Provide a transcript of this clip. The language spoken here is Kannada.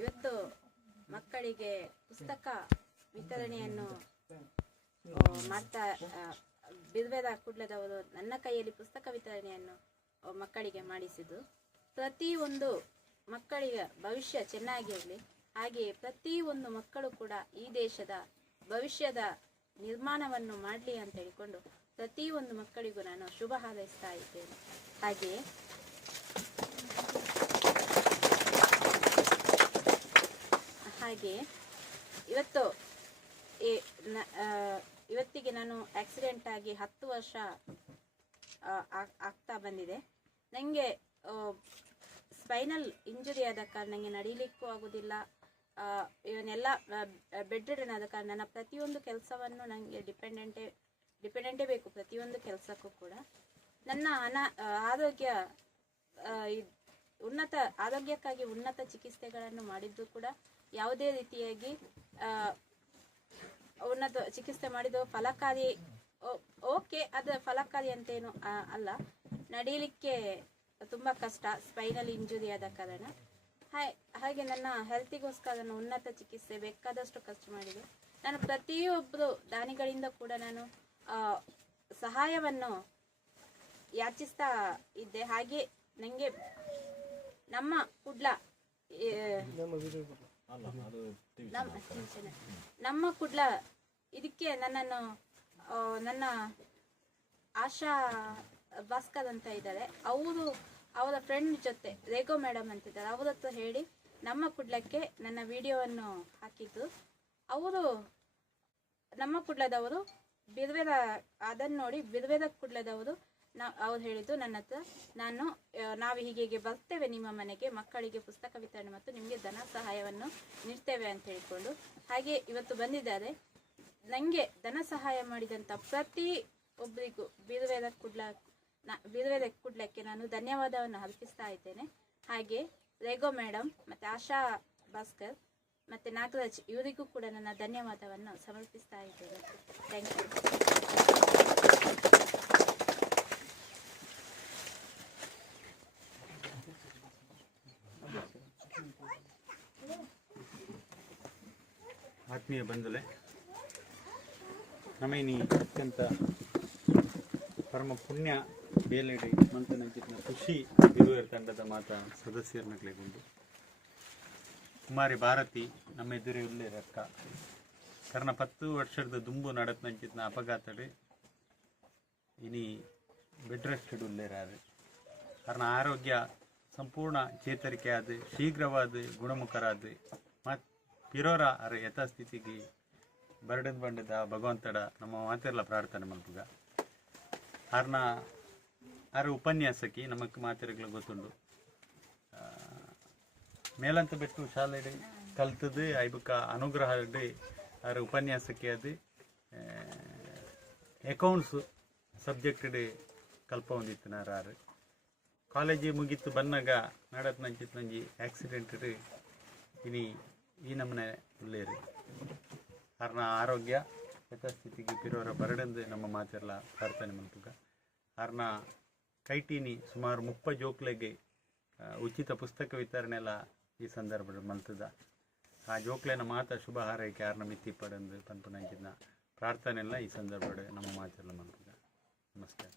ಇವತ್ತು ಮಕ್ಕಳಿಗೆ ಪುಸ್ತಕ ವಿತರಣೆಯನ್ನು ಮಾಡ್ತಾ ಬಿರ್ವೇದ ಕುಡ್ಲದವರು ನನ್ನ ಕೈಯಲ್ಲಿ ಪುಸ್ತಕ ವಿತರಣೆಯನ್ನು ಮಕ್ಕಳಿಗೆ ಮಾಡಿಸಿದ್ದು. ಪ್ರತಿಯೊಂದು ಮಕ್ಕಳಿಗೆ ಭವಿಷ್ಯ ಚೆನ್ನಾಗಿರಲಿ, ಹಾಗೆಯೇ ಪ್ರತಿಯೊಂದು ಮಕ್ಕಳು ಕೂಡ ಈ ದೇಶದ ಭವಿಷ್ಯದ ನಿರ್ಮಾಣವನ್ನು ಮಾಡಲಿ ಅಂತ ಹೇಳಿಕೊಂಡು ಪ್ರತಿಯೊಂದು ಮಕ್ಕಳಿಗೂ ನಾನು ಶುಭ ಹಾರೈಸ್ತಾ ಇದ್ದೇನೆ. ಹಾಗೆ ಇವತ್ತಿಗೆ ನಾನು ಆಕ್ಸಿಡೆಂಟ್ ಆಗಿ 10 ವರ್ಷ ಆಗ್ತಾ ಬಂದಿದೆ. ನನಗೆ ಸ್ಪೈನಲ್ ಇಂಜುರಿ ಆದ ಕಾರಣ ನನಗೆ ನಡೀಲಿಕ್ಕೂ ಆಗೋದಿಲ್ಲ. ಇವನ್ನೆಲ್ಲ ಬೆಡ್ ರಿಡನ್ ಆದ ಕಾರಣ ನನ್ನ ಪ್ರತಿಯೊಂದು ಕೆಲಸವನ್ನು ನನಗೆ ಡಿಪೆಂಡೆಂಟೇ ಬೇಕು. ಪ್ರತಿಯೊಂದು ಕೆಲಸಕ್ಕೂ ಕೂಡ ನನ್ನ ಆರೋಗ್ಯ ಆರೋಗ್ಯಕ್ಕಾಗಿ ಉನ್ನತ ಚಿಕಿತ್ಸೆಗಳನ್ನು ಮಾಡಿದ್ದು ಕೂಡ ಯಾವುದೇ ರೀತಿಯಾಗಿ ಉನ್ನತ ಚಿಕಿತ್ಸೆ ಮಾಡಿದ್ದು ಫಲಕಾರಿ ಓಕೆ, ಅದು ಫಲಕಾರಿ ಅಂತೇನು ಅಲ್ಲ. ನಡೀಲಿಕ್ಕೆ ತುಂಬ ಕಷ್ಟ, ಸ್ಪೈನಲ್ ಇಂಜುರಿ ಆದ ಕಾರಣ. ಹಾಗೆ ನನ್ನ ಹೆಲ್ತಿಗೋಸ್ಕರ ನಾನು ಉನ್ನತ ಚಿಕಿತ್ಸೆ ಬೇಕಾದಷ್ಟು ಖರ್ಚು ಮಾಡಿದೆ. ನಾನು ಪ್ರತಿಯೊಬ್ಬರು ದಾನಿಗಳಿಂದ ಕೂಡ ನಾನು ಸಹಾಯವನ್ನು ಯಾಚಿಸ್ತಾ ಇದ್ದೆ. ಹಾಗೆ ನನಗೆ ನಮ್ಮ ಕುಡ್ಲ ಇದಕ್ಕೆ ನನ್ನನ್ನು ನನ್ನ ಆಶಾ ಭಾಸ್ಕರ್ ಅಂತ ಇದ್ದಾರೆ, ಅವರ ಫ್ರೆಂಡ್ ಜೊತೆ ರೇಗೋ ಮೇಡಮ್ ಅಂತಿದ್ದಾರೆ, ಅವ್ರ ಹತ್ರ ಹೇಳಿ ನಮ್ಮ ಕುಡ್ಲಕ್ಕೆ ನನ್ನ ವಿಡಿಯೋವನ್ನು ಹಾಕಿದ್ದು. ಅವರು ನಮ್ಮ ಕುಡ್ಲದವರು ಬಿರ್ವೇದ ಅದನ್ನು ನೋಡಿ ಬಿರ್ವೇದ ಕುಡ್ಲದವರು ಅವ್ರು ಹೇಳಿದ್ದು ನನ್ನ ಹತ್ರ, ನಾವು ಹೀಗೆ ಬರ್ತೇವೆ ನಿಮ್ಮ ಮನೆಗೆ, ಮಕ್ಕಳಿಗೆ ಪುಸ್ತಕ ವಿತರಣೆ ಮತ್ತು ನಿಮಗೆ ಧನ ಸಹಾಯವನ್ನು ನೀಡ್ತೇವೆ ಅಂತ ಹೇಳಿಕೊಂಡು ಹಾಗೆ ಇವತ್ತು ಬಂದಿದ್ದಾರೆ. ನನಗೆ ಧನ ಸಹಾಯ ಮಾಡಿದಂಥ ಪ್ರತಿ ಒಬ್ಬರಿಗೂ ಬಿರ್ವೇದ ಕುಡ್ಲಕ್ಕೆ ನಾನು ಧನ್ಯವಾದವನ್ನು ಅರ್ಪಿಸ್ತಾ ಇದ್ದೇನೆ. ಹಾಗೆ ರೇಗೋ ಮೇಡಮ್ ಮತ್ತು ಆಶಾ ಭಾಸ್ಕರ್ ಮತ್ತು ನಾಗರಾಜ್ ಇವರಿಗೂ ಕೂಡ ನನ್ನ ಧನ್ಯವಾದವನ್ನು ಸಮರ್ಪಿಸ್ತಾ ಇದ್ದೇನೆ. Thank you. ಆತ್ಮೀಯ ಬಂಧುಲೆ, ನಮೈನಿ ಅತ್ಯಂತ ಪರಮ ಪುಣ್ಯ ಬೇಲೆಡಿ ಮಂತನಂಚಿನ ಖುಷಿ ಬಿರುವೇರ್ ತಂಡದ ಮಾತ ಸದಸ್ಯರನ್ನಗಲಿಗೊಂಡು ಕುಮಾರಿ ಭಾರತಿ ನಮ್ಮ ಎದುರೇ ಉಳ್ಳೇ ಅಕ್ಕ ಕಾರಣ 10 ವರ್ಷದ ದುಂಬು ನಡತ್ನಂಚಿನ ಅಪಘಾತಡೆ ಇನಿ ಬೆಡ್ ರೆಸ್ಟೆಡ್ ಉಳ್ಳೇರಾರೆ. ಕಾರಣ ಆರೋಗ್ಯ ಸಂಪೂರ್ಣ ಚೇತರಿಕೆ ಆದ ಶೀಘ್ರವಾದ ಗುಣಮುಖರಾದ ಮತ್ತು ಪಿರೋರ ಅರ ಯಥಾಸ್ಥಿತಿಗೆ ಬಂಡದ ಭಗವಂತಡ ನಮ್ಮ ಮಾತೆಲ್ಲ ಪ್ರಾರ್ಥನೆ ಮಲ್ಪುಗ. ಕಾರಣ ಉಪನ್ಯಾಸಕ್ಕೆ ನಮಕ್ ಮಾತೆರೆಗಳು ಗೊತ್ತುಂಡು. ಮೇಲಂತ ಬಿಟ್ಟು ಶಾಲೆ ಕಲ್ತದ್ದು ಐಬಕ್ಕ ಅನುಗ್ರಹ ಉಪನ್ಯಾಸಕ್ಕೆ ಅದು ಅಕೌಂಟ್ಸ್ ಸಬ್ಜೆಕ್ಟ್ ಕಲ್ಪ ಹೊಂದಿತ್ತು. ಕಾಲೇಜಿ ಮುಗೀತು ಬಂದಾಗ ನಡತ್ ನಂಚಿತ್ ನಂಜಿ ಆಕ್ಸಿಡೆಂಟ್ ಈ ನಮ್ಮನೆ ಉಳ್ಳೇರಿ. ಕಾರಣ ಆರೋಗ್ಯ ಯಥಾಸ್ಥಿತಿಗೆ ಪಿರೋರ ಬರಡೆಂದು ನಮ್ಮ ಮಾತೆಲ್ಲ ಪ್ರಾರ್ಥನೆ ಮಲ್ಪುಗ. ಕಾರಣ ಕೈಟೀನಿ ಸುಮಾರು 30 ಜೋಕ್ಲೆಗೆ ಉಚಿತ ಪುಸ್ತಕ ವಿತರಣೆ ಎಲ್ಲ ಈ ಸಂದರ್ಭದಲ್ಲಿ ಮಲ್ತದ. ಆ ಜೋಕ್ಲೆನ ಮಾತ ಶುಭ ಹಾರೈಕೆ ಯಾರನ್ನ ಮಿತ್ತಿ ಪಡೆದು ಪಂಪನಂಚಿನ ಪ್ರಾರ್ಥನೆ ಎಲ್ಲ ಈ ಸಂದರ್ಭದಲ್ಲಿ ನಮ್ಮ ಮಾತೆಲ್ಲ ಮಲ್ಪುಗ. ನಮಸ್ಕಾರ.